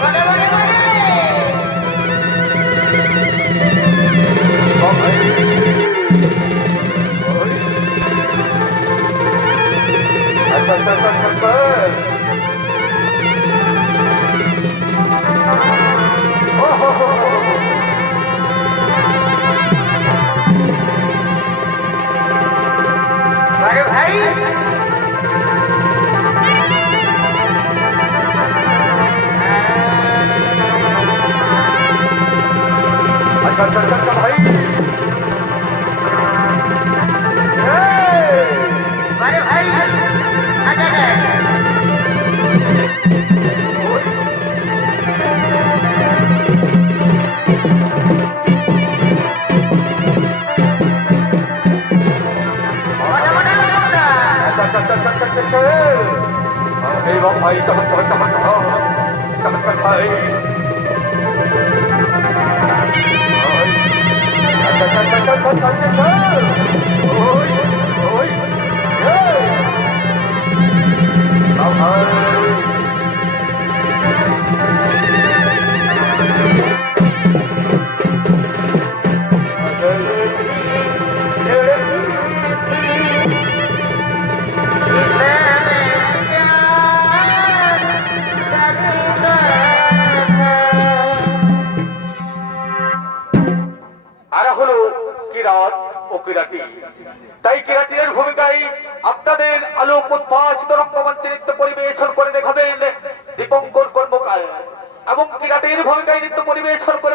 Whatever ber ber ber বাপ ভাই চমৎ চমৎ চমৎকার ভাই Thank you. তাই কেরাটিনের ভূমিকায় আপনাদের আলোক উদ্ভাস রক্তমঞ্চিত নৃত্য পরিবেশন করে দেখাবেন দীপঙ্কর কর্মকার। এবং কিরাটির ভূমিকায় নৃত্য পরিবেশন করে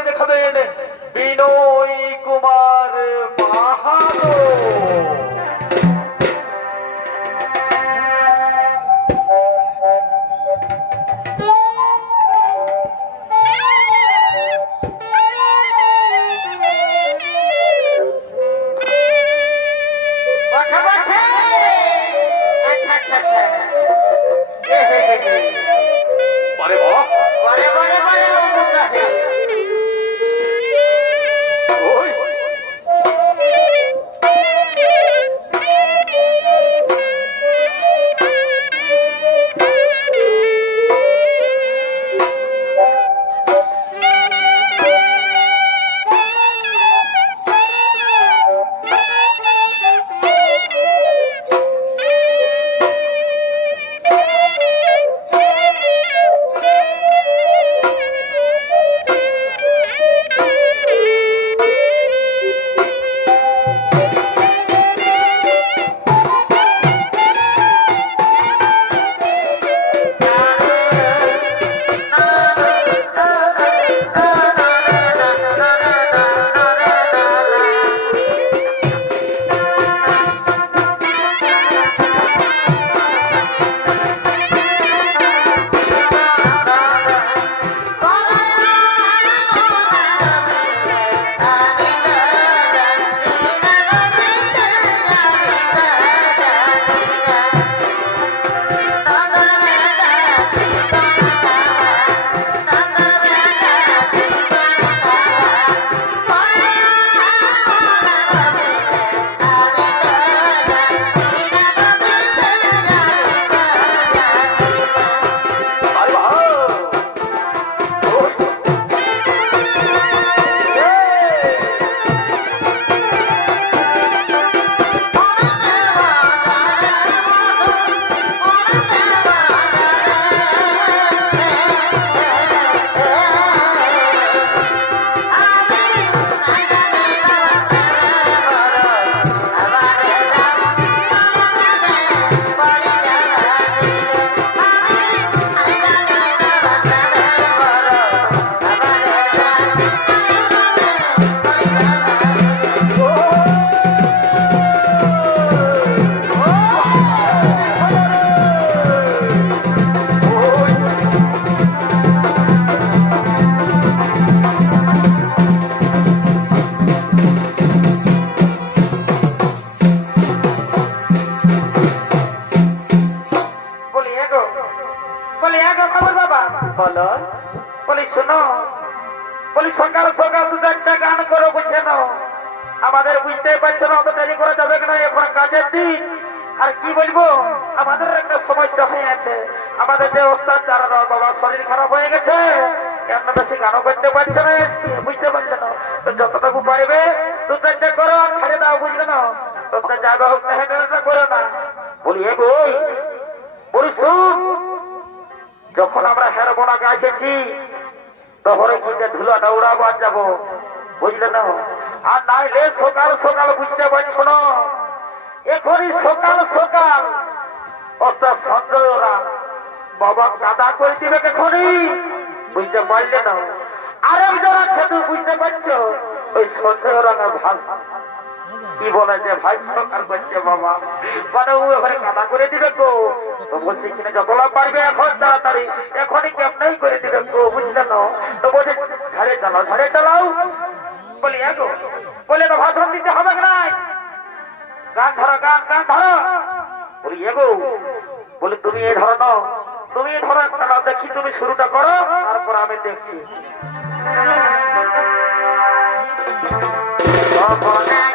বলি সকাল সকাল দু চারটা গান করো, বুঝে নাও। আমাদের বুঝতে পারছ না অত দেরি করা যাবে কিনা, এখন কাজের দিন। আর কি বলব, আমাদের একটা সমস্যা হয়ে আছে। আমাদের যে ওস্তাদ যারা বাবা শরীর খারাপ হয়ে গেছে। কেন বেশি গানও করতে পারছে না বুঝতে পারছে না। তো যতটুকু পারবে, দু চারটে করো, আর ছেড়ে দাও, বুঝলে না। তোমরা জায়গা হোক না করো না। বলি এগোই বলি যখন আমরা হেরবোনা গাছেছি তখন বুঝতে ধুলাটা উড়াবার যাব। বুঝলে না? আর নাইলে সকাল সকাল বুঝতে পারছ না? এখনই সকাল সকাল। অর্থাৎ সন্দেহরা বাবা কাদা করে দিবে এখনই। বুঝতে পারলে না? আরেকজন আছে, তুমি বুঝতে পারছ? ওই সন্দেহরা ভাষা। কি বলে যে ভাই সরকার করছে বাবা? মানে ও এবারে কাদা করে দিবে গো। তো বলছি কিনা যতটা পারবে এখন তাড়াতাড়ি। এখনই কেমনই করে দিবে গো, বুঝলে না তো বলছে ঝাড়ে চালাও ঝাড়ে চালাও। বলি এগো বলে তো ভাষণ দিতে হবে না গান ধরো, গান গান ধরো। বলি এগো বলি, তুমি এই ধরো নাও তুমি ধরো একটা নাও দেখি, তুমি শুরুটা করো, তারপর আমি দেখছি। অবনাকি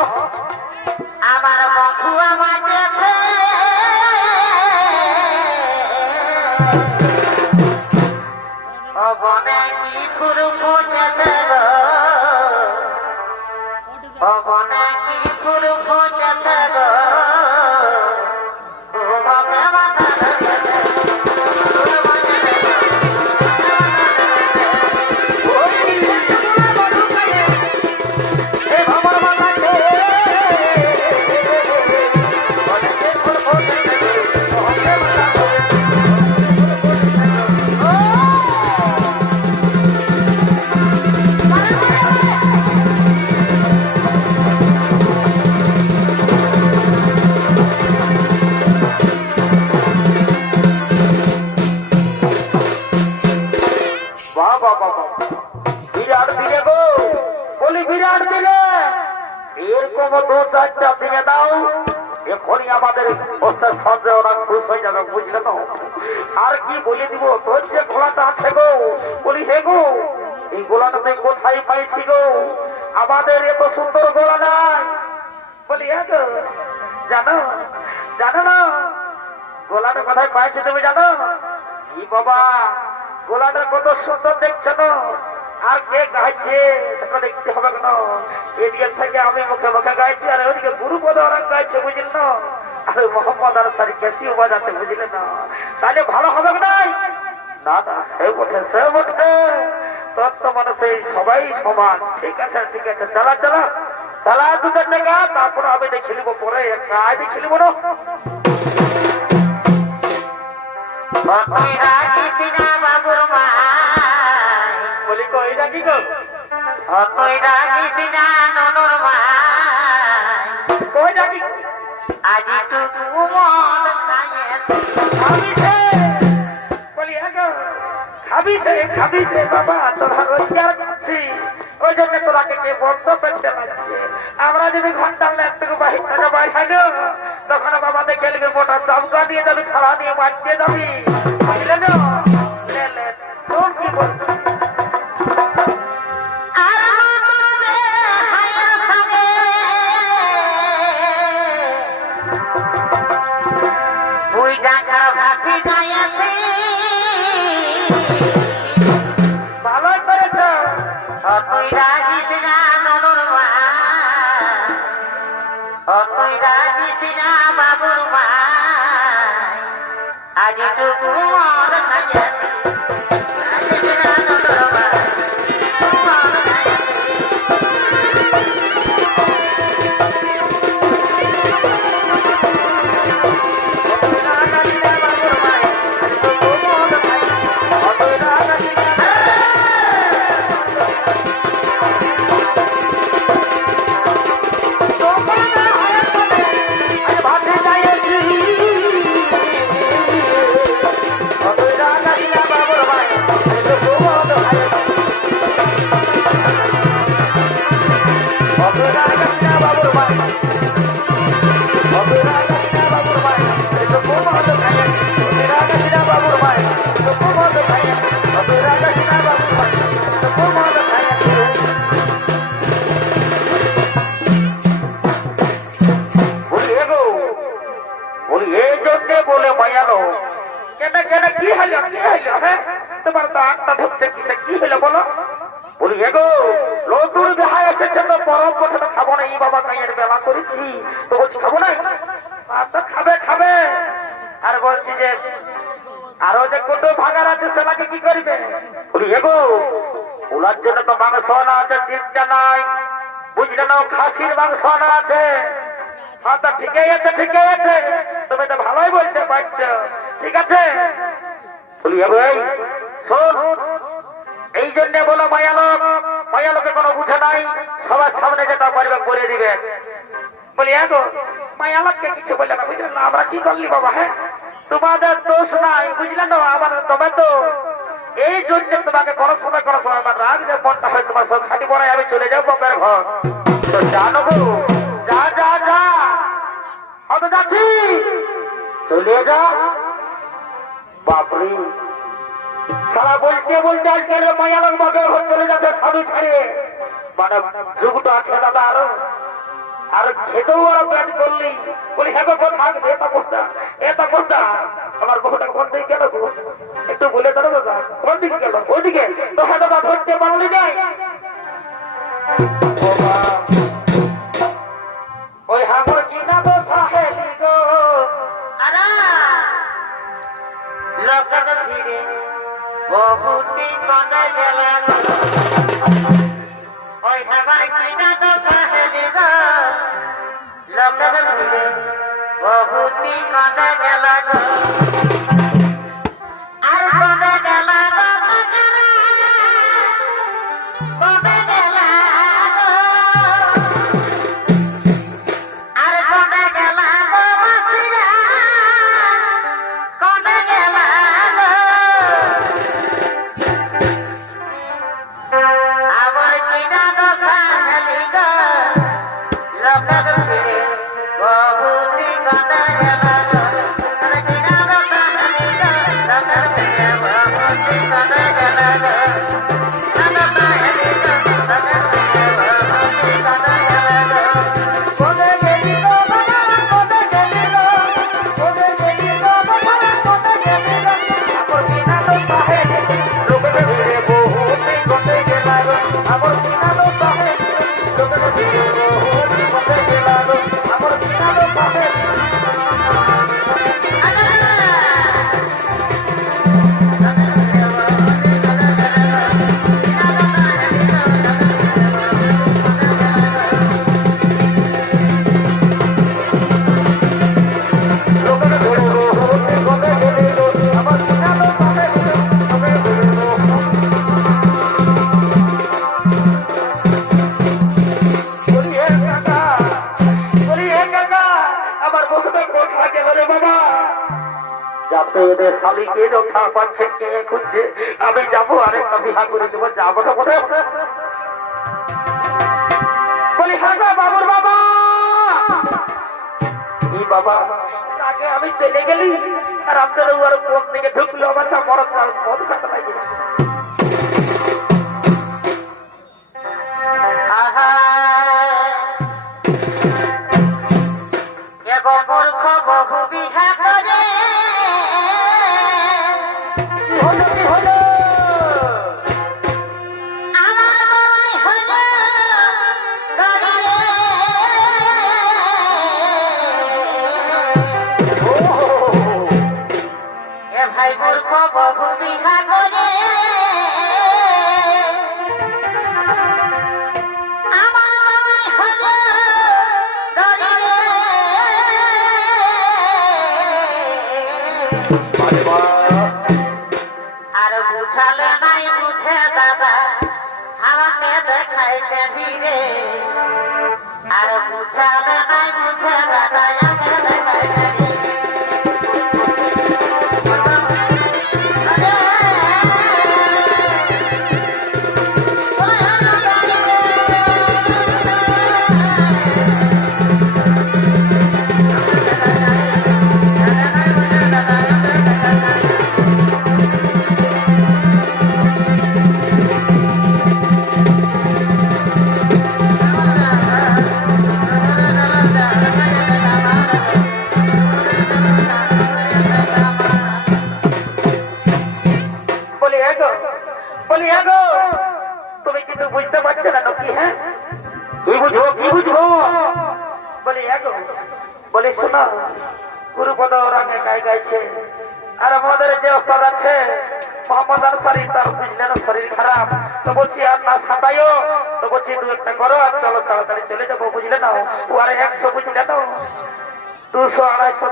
এই গোলাটা তুই কোথায় পাইছি গো? আমাদের এত সুন্দর গোলা নাই। বলি হ্যাঁ জানো জানো না, গোলাটা কোথায় পাইছি তুমি জানো? কি বাবা, গোলাটা কত সুন্দর দেখছ না। আর কে গাইছে, সেটা দেখতে হবে কেন? এদিকে থেকে আমি মুখে মুখে গাইছি, আর ওদিকে গুরুপদ অনেক গাইছে বুঝলেন না? আর মোহাম্মদ আর সারি কেসিও বাজাচ্ছে বুঝলেন না? তাহলে ভালো হবে নাই না না, সে ওঠে সে ওঠে তোর তো মানে সবাই সমান। ঠিক আছে ঠিক আছে চালা চালা। চালা দুটো টাকা তারপর আমি দেখে পরে একটা আয় দেখে না। তুই রাখিস না বাবুর মা বলি কই রাখি গো? তুই রাখিস না ননর মা কই রাখি আজ টুকু মন আগে খাবি সে বাবা, তোরা রোজগার করছি ওই জন্য তোরাকে কে বন্ধ করতে পারছে? আমরা যদি ঘণ্টার লেখ থেকে বাহির থেকে বাইরে তখন বাবা দেখে মোটা চামচা দিয়ে যাবি খাওয়া দিয়ে বাঁচিয়ে যাবি। আজ টুকু মন খাইয়াছে রাজিস খাব, খাবে। আর বলছি যে, আরও যে কত ভাগার আছে কি জন্য তো মাংস আনা আছে নাই। বুঝলে না খাসির মাংস আনা আছে। ঠিকই আছে ঠিকই আছে। তুমি তো ভালোই বলতে পারছ। ঠিক আছে? বলি এই শোন, এই জন্য বলো মায়ালোক মায়ালোকে কোনো বুঝে নাই। সবার সামনে যেটা পারবে বলে দিবে। বলি হ্যাঁ গো মায়ালোককে কিছু বললে না বুঝলেন না? আমরা কি করলি বাবা হ্যাঁ? তোমাদের দোষ নাই, বুঝলে না আমার তবে তো এই জন্য তোমাকে কোনো সময় কোনো সময় আমার রাগ যে মনটা হয় তোমার সব খাটি পরে আমি চলে যাব বাপের ঘর। তো জানো যা যা যা হয়তো যাচ্ছি, চলে যা। বাপরে, সারা বলতে বলতে আজকে মায়ালক বাপের ঘর চলে যাচ্ছে, স্বামী ছাড়িয়ে। মানে যুগটা আছে দাদা আরও। আর খেতেও আর ব্যাজ করলি। বলি হ্যাঁ থাকবে এটা বস্তা এটা বস্তা আমার বহুটা ঘর দিয়ে গেল একটু বলে দাও দাদা কোন দিকে গেল ওইদিকে তো হ্যাঁ দাদা ধরতে পারলি মা। ওই হামর কিনা তো সাহেলি গো। আরা। কদে গেলেন ওই তো সাহেলি গো। লোকের ভিড়ে বহুতি যাতে এদের রক্ষা পাচ্ছে, কে খুঁজছে? আমি যাব আরেকটা বিহা করে দেবো, যাব না কোথায়? হ্যাঁ বাবুর বাবা। বাবা তাকে আমি চলে গেলি, আর আপনার আর কোন দিকে ঢুকলো? আমার মরত মদ খাতে লাগে আর বুঝালে নাই বুঝে দাদা আমাকে দেখাইতে ধীরে। আর বুঝালে নাই বুঝে দাদা তো বলছি দু একটা করো আর চলো তাড়াতাড়ি চলে যাব, বুঝলে না ও একশো বুঝলে না দুশো, আড়াইশো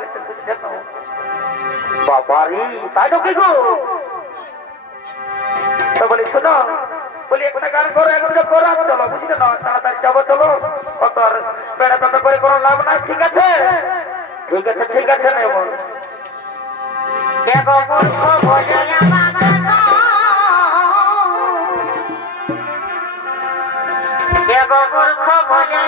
গেছে বুঝলে না বাবারি, তাই তো কি গো? তো বলি, শোনো, বলি, একটা গান করো, এখন করো আর চলো, বুঝলে না তাড়াতাড়ি যাব, চলো। কত আর বেড়া করে লাভ নাই, ঠিক আছে? ঠিক আছে ঠিক আছে, নেব। বলে আমাকে দেব মূর্খ বলে